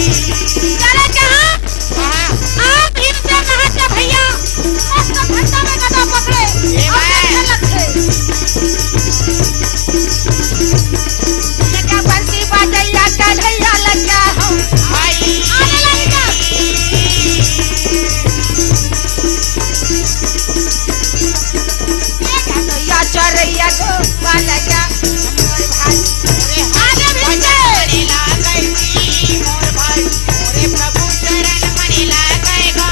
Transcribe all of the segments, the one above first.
चले कहाँ? आप भीम से नहाते भैया मस्त ठंडा में गदा पकड़े और देखने लगते। लगा बंसी बाजैया कन्हैया लगा हो आने लगेगा। या चरैया को लगा मोर भाई आने भी से मोर भाई मोरे प्रभु चरण मणि लागेगा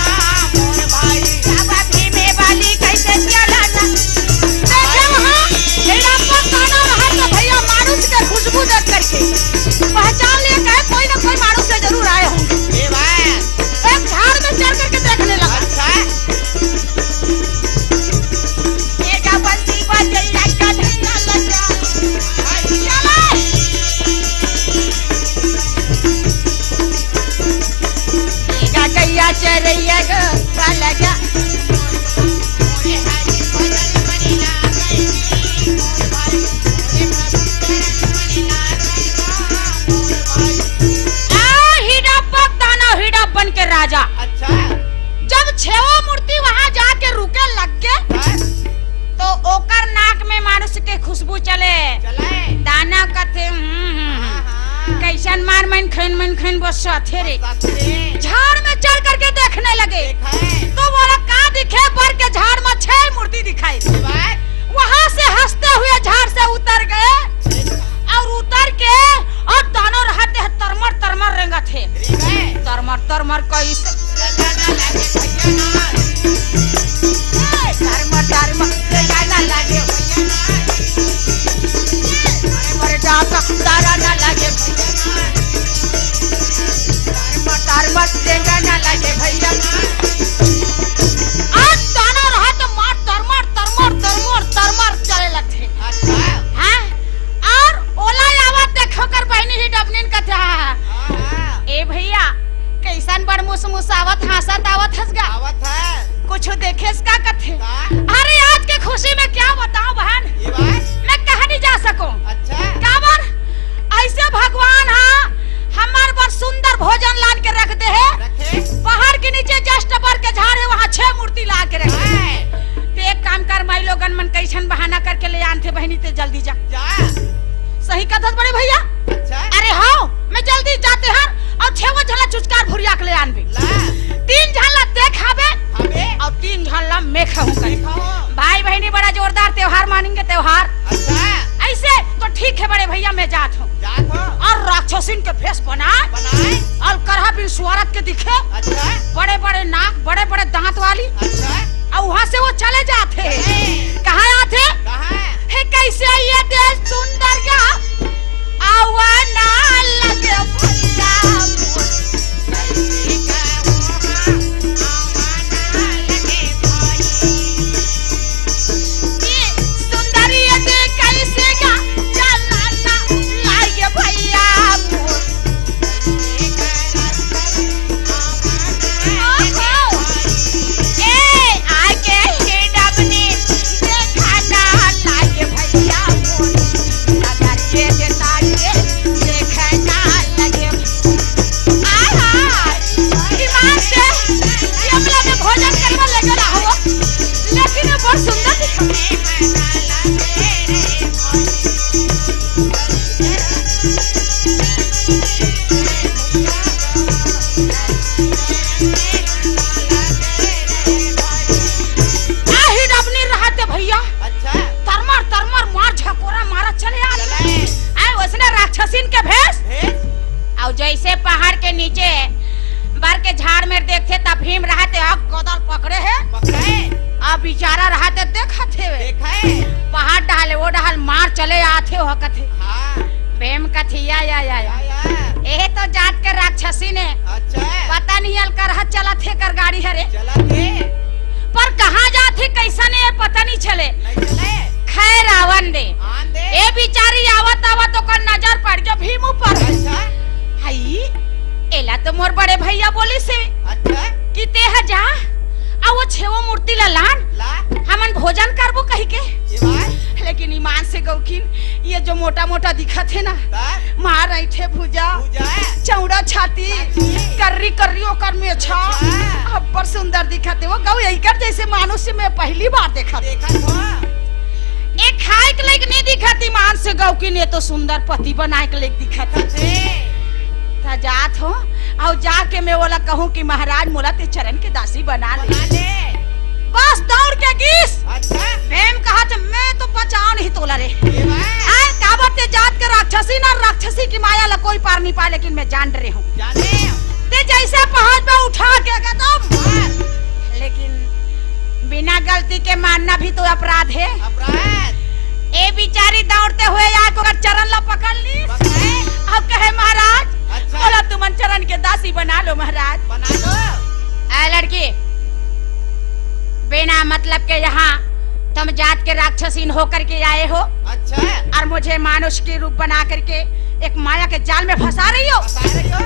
मोर भाई। बाबा भीमे वाली कैसे चला ना देखे वहाँ हेड़ा पर ताना रहा तो भैया मानुष के खुशबू देख करके पहचान लिया कहे कोई ना कोई मानुष से जरूर आए होंगे। ये बात एक झाड़ में चढ़ करके देखने लगा। अच्छा एका बंसी बाजैया कन्हैया लगा चला एका गैया चरैया को लगा मोरे हरि भजन मणि लागेगी मोर भाई मोरे प्रभु चरण मणि लागेगा मोर भाई। हिडप्पन दाना हिडप्पन के राजा अच्छा जब छेवा मूर्ति वहाँ जाके रुके लग के बस तो ओकर नाक में मानुष के खुशबू चले चले दाना कथे कैसन मार मन खैन बस साथे रे झाड़ में चढ़ करके देखने लगे तो बोला का दिखे पर के झाड़ में 6 मूर्ति दिखाई वहाँ से हंसते हुए झाड़ से उतर गए और उतर के और दोनों रहते हैं तरमर तरमर रेंगा थे तरमर तरमर कैसे तरमर तरमर रेंगा ना लगे बड़े डाका तारा ना लगे तरमर तरमर रेंगा ना लगे भैया आज दोनों रहते मार तरमर तरमर तरमर तरमर चले लगते हाँ और ओला आवाज देखो कर बहनी ही डबनीन का था ए भैया कैसन बड़ मुसमुसावत हंसत आवत हंसगा आवत है कुछ देखे इसका कथे का? अरे आज के खुशी में क्या बताऊं बहन ये बात मैं कहा नहीं जा सकूं अच्छा काबर ऐसे भगवान हाँ हमार पर सुंदर भोजन लान के रख दे है रखे पहाड़ के नीचे जस्ट पर के झाड़ है वहाँ 6 मूर्ति ला के रखे ते एक काम कर माई लोगन मन कैसन बहाना करके ले आन थे बहनी ते जल्दी जा जा सही कथत बड़े भैया अच्छा अरे हाँ मैं जल्दी जाते हैं और 6 झला चुचकार भुरिया के ले आनबे ला 3 झला देखाबे हमें और 3 झला मैं खाऊं कर दिखाओ भाई बहनी बड़ा जोरदार त्योहार मानेंगे त्योहार अच्छा ऐसे तो ठीक है बड़े भैया मैं जात हूँ जात हो और राक्षसिन के फेस बनाए बनाए और करहा भी स्वारत के दिखे अच्छा बड़े बड़े नाक बड़े बड़े दांत वाली अच्छा और वहाँ से वो चले जाते कहाँ आते कहाँ है कैसे ये देश सुंदर का आवा ना लगे भैया सुंदरी ये देश कैसे का चलना लागे भैया आगे ही डबनी देखा ना लागे भैया नजर के देता के देखा ना लगे ईमान से ये हमला में भोजन करवा लगे हो लेकिन बहुत सुंदर दिखा भैया अच्छा तरमर तरमर मार झकोरा मारा चले आए उसने राक्षसिन के भेष और जैसे पहाड़ के नीचे बर के झाड़ में देखते तब भीम रहते अब कोदल पकड़े है पकड़े अब बेचारा रहते देखते देखे पहाड़ डाले वो डाल मार चले आते हो कथे हाँ भीम कथी या ये तो जात के राक्षसी ने अच्छा पता नहीं हल कर चला थे कर गाड़ी हरे चला थे पर कहाँ जाते कैसा नहीं पता नहीं चले नहीं चले खैर आवन दे आन दे ए बिचारी आवत आवत ओकर नजर पड़ गयो भीम ऊपर अच्छा हई एला तो मोर बड़े भैया बोली से अच्छा कि ते जा और वो छेवो मूर्ति ला लान ला हमन भोजन करबो कही के, ये बात लेकिन ईमान से गौखिन ये जो मोटा मोटा दिखत है ना, तब मार ऐठे भुजा पूजा चौड़ा छाती कर्री कर्री ओकर में अच्छा अब्बर सुंदर दिखत है। वो गौ यही कर जैसे मनुष्य में पहली बार देखा देखा तो एक खाए के लायक नहीं दिखत ईमान से गौखिन, ये तो सुंदर पति बनाए के लायक दिखत है। था जात हो और जाके मैं बोला कहूँ कि महाराज मोला ते चरण के दासी बना ले। बना ले बस दौड़ के गीस अच्छा प्रेम कहा था मैं तो बचाओ नहीं तोला रे। ये बात आए काबत ते जात के राक्षसी ना राक्षसी की माया ला कोई पार नहीं पाए, लेकिन मैं जान रही हूँ जाने ते जैसे पहाड़ पे उठा के एकदम मार, लेकिन बिना गलती के मारना भी तो अपराध है। अपराध ए बिचारी दौड़ते हुए यहाँ को चरण ला पकड़ ली पकड़े अब कहे महाराज अच्छा बोला तुमन चरण के दासी बना लो महाराज। बना लो आ लड़की बिना मतलब के यहाँ तुम जात के राक्षसीन होकर के आए हो अच्छा और मुझे मानुष के रूप बना करके एक माया के जाल में फंसा रही हो। बता रही हो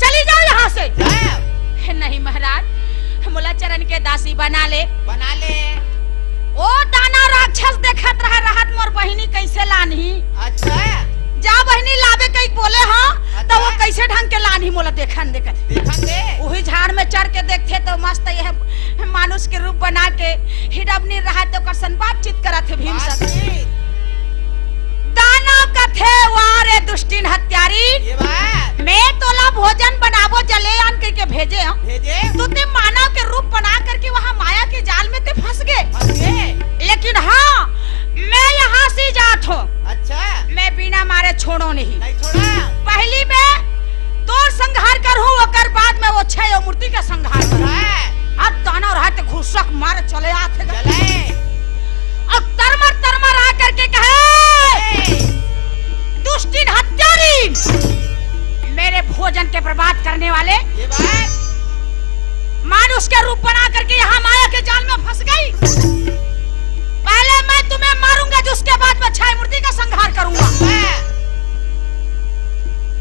चली जाओ यहाँ से। जाओ नहीं महाराज मुला चरण के दासी बना ले। बना ले ओ दाना राक्षस देखत रहे रहत मोर बहिनी कैसे लानी, अच्छा जा बहिनी लावे कई बोले हाँ तो वो अच्छा। कैसे ढंग के लानी मोला देखन देखत देखा दे वही झाड़ में चढ़ के देखते तो मस्त यह मानुष के रूप बना के हिडबनी रहा तो करसन बातचीत करत थे भीम से। बातचीत दानव कथे वारे दुष्टिन हत्यारी ये बात मैं तोला भोजन बनावो जले आन के भेजे हम भेजे तो ते मानव के रूप बना करके वहाँ माया के जाल में ते फंस गए, फंसे लेकिन हाँ मैं यहाँ से जात हूँ, अच्छा मैं बिना मारे छोड़ो नहीं। नहीं छोड़ा पहली में तोर संहार करूँ ओकर बाद में वो छह मूर्ति का संहार करूँ। है अब दानव रहते घुसक मारे चले आते गए। चले अब तरमर आ करके कहे दुष्टिन हत्यारी मेरे भोजन के बर्बाद करने वाले ये बात मानुष के रूप बना करके यहाँ माया के जाल में फंस गई। पहले मैं तुम्हें मारूंगा जिसके बाद मैं छह मूर्ति का संहार करूंगा।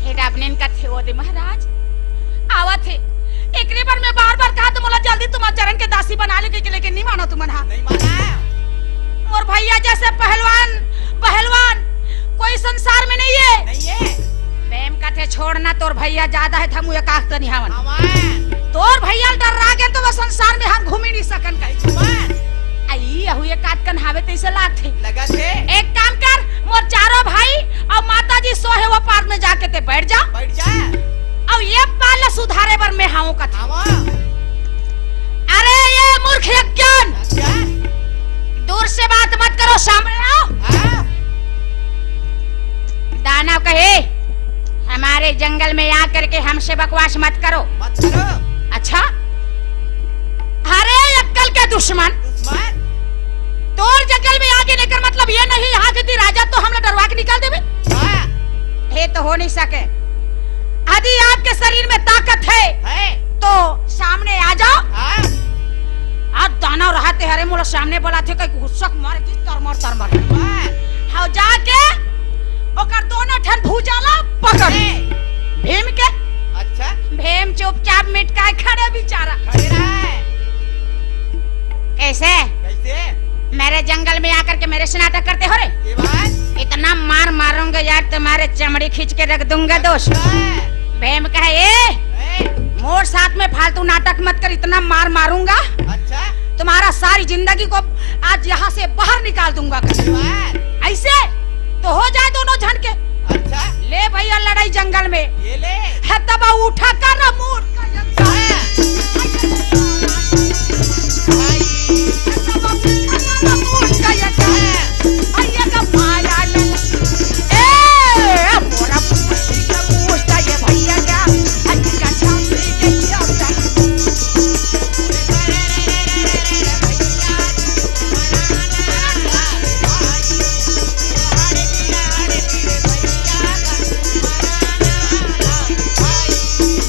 हिडबनिन का थे वो दे महाराज आवा थे एक बार मैं बार कहा तो बोला जल्दी तुम चरण के दासी बना ले के, लेकिन नहीं मानो तुम हाँ नहीं माना और भैया जैसे पहलवान कोई संसार में नहीं है। नहीं है प्रेम कथे छोड़ना तोर भैया ज्यादा है थमु एक आख नहीं हवन अमन तोर भैया डर रागे तो वो संसार में हम घूम ही नहीं सकन कहीं। अमन आई हुए काट कन हावे तैसे लाग थे। लगा थे एक काम कर मोर चारों भाई और माता जी सोहे वो पार में जाके ते बैठ जा बैठ जा और ये पाल सुधारे बर में हाउ का था। अमन अरे ये मूर्ख यज्ञन अच्छा दूर से बात मत करो सामने आओ। हाँ दानव कहे हमारे जंगल में आकर के हमसे बकवास मत करो। मत करो अच्छा अरे अक्कल के दुश्मन दुश्मन तोर जंगल में आगे निकल मतलब ये नहीं यहाँ के ती राजा तो हमने डरवा के निकाल देवे। हाँ ये तो हो नहीं सके। यदि आपके शरीर में ताकत है तो सामने आ जाओ। हाँ आप दानव रहते हरे मोला सामने बोला थे कि गुस्सा मार की तरमर हाउ जाके ओकर दोनों ठन भुजाला पकड़ भीम के। अच्छा भीम चुपचाप मिटकाए खड़े बेचारा। खड़े रहे कैसे कैसे मेरे जंगल में आकर के मेरे से नाटक करते हो रे। ये बात इतना मार मारूंगा यार तुम्हारे चमड़ी खींच के रख दूंगा दोस्त। भीम कहे मोर साथ में फालतू नाटक मत कर, इतना मार मारूंगा अच्छा तुम्हारा सारी जिंदगी को आज यहाँ से बाहर निकाल दूंगा। ये बात ऐसे तो हो जाए दोनों झन के। अच्छा ले भैया लड़ाई जंगल में ये ले है तब उठा कर मूड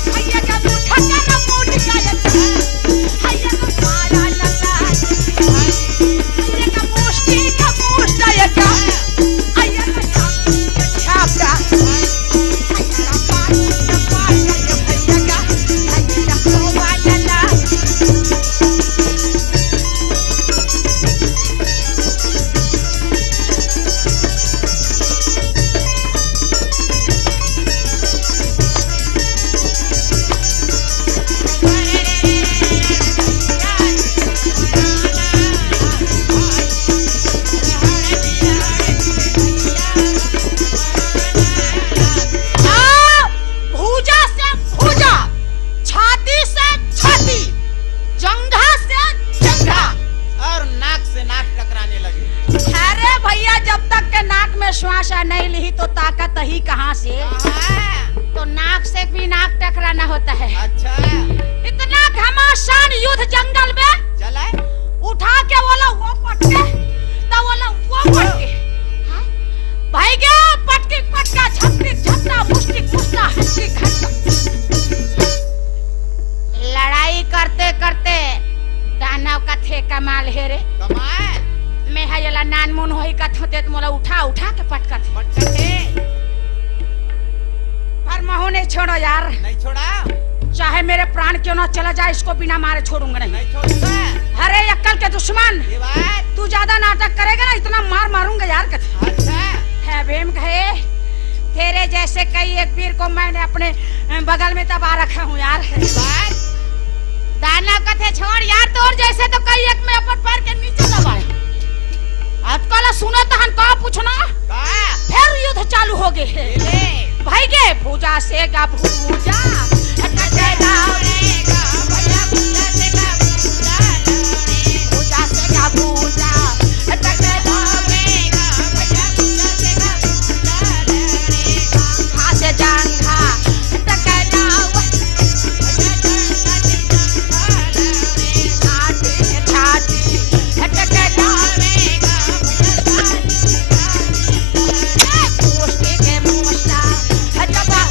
भैया क्या टकराना होता है। अच्छा इतना घमासान युद्ध जंगल में चला उठा के बोला वो पटके तो बोला वो पटके हाँ? भाई क्या पटके पटका झपके झपका मुष्टि मुष्टा हंसी घंटा लड़ाई करते करते दानव का थे कमाल है रे कमाल मैं हयला नान मुन होई का थोते तो मोला उठा उठा के पटका थे पटके पर महू नहीं छोड़ो यार नहीं छोड़ा चाहे मेरे प्राण क्यों ना चला जाए इसको बिना मारे छोड़ूंगा नहीं नहीं छोड़ूंगा अरे अक्कल के दुश्मन ये बात तू ज्यादा नाटक करेगा ना इतना मार मारूंगा यार कथे अच्छा है भीम कहे तेरे जैसे कई एक वीर को मैंने अपने बगल में दबा रखा हूँ यार ये बात दानव कथे छोड़ यार तोर जैसे तो कई एक में अपन पैर के नीचे दबाए अब कल सुनो तो हम का पूछना का फिर युद्ध चालू हो गए ले भाई के भूजा से गा भूजा टकटेगा भैया भूजा से का भूजा से गा भूजा टकटेगा भैया भूजा से का खा से जांघा टकटेगा छाती छाती टकटेगा मुष्टि के मुष्टा दबा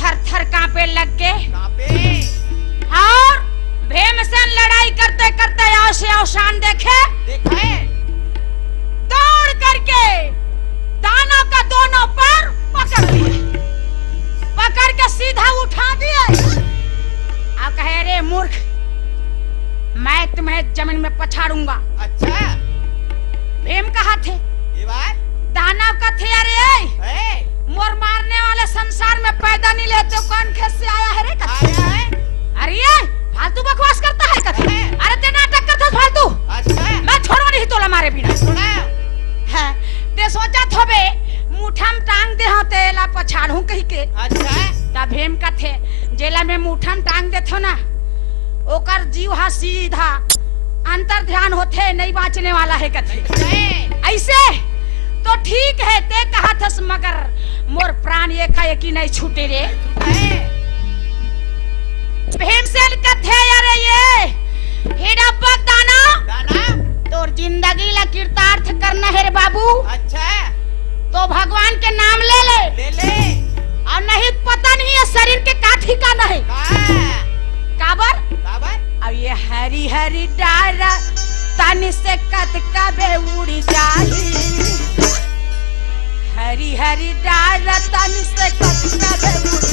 थर थर कांपे लग गए और भीमसेन लड़ाई करते करते अवसान देखे दौड़ करके दानव का दोनों पैर पकड़ लिए पकड़ के सीधा उठा दिए अब कहे रे मूर्ख मैं तुम्हें जमीन में पछाड़ूंगा अच्छा भीम कहा थे ये बात दानव का थे अरे मोर मारने वाले संसार में पैदा नहीं लेते कौन खेत से आया है रे आया है अरे फालतू बकवास करता है कथे अरे ते नाटक करता फालतू अच्छा मैं छोड़ो नहीं तोला मारे बिना छोड़ा है ते सोचा थोबे मुठम टांग दे होते ला पछाड़ू कही के अच्छा ता भीम कथे जेला में मुठम टांग दे थो ना ओकर जीव हा सीधा अंतर ध्यान होते नहीं बाँचने वाला है कथे ऐसे तो ठीक है ते कहा था मगर मोर प्राण एकाएकी नहीं छूटे रे भीमसेन कथे अरे ये हिडब्बक दाना तोर जिंदगी ला कृतार्थ करना है रे बाबू अच्छा तो भगवान के नाम ले ले और नहीं पता नहीं है शरीर के का ठिकाना है काबर अब ये हरी हरी डारा तन से कत कबे उड़ी जाही हरी हरी डारा तन से कत कबे उड़ी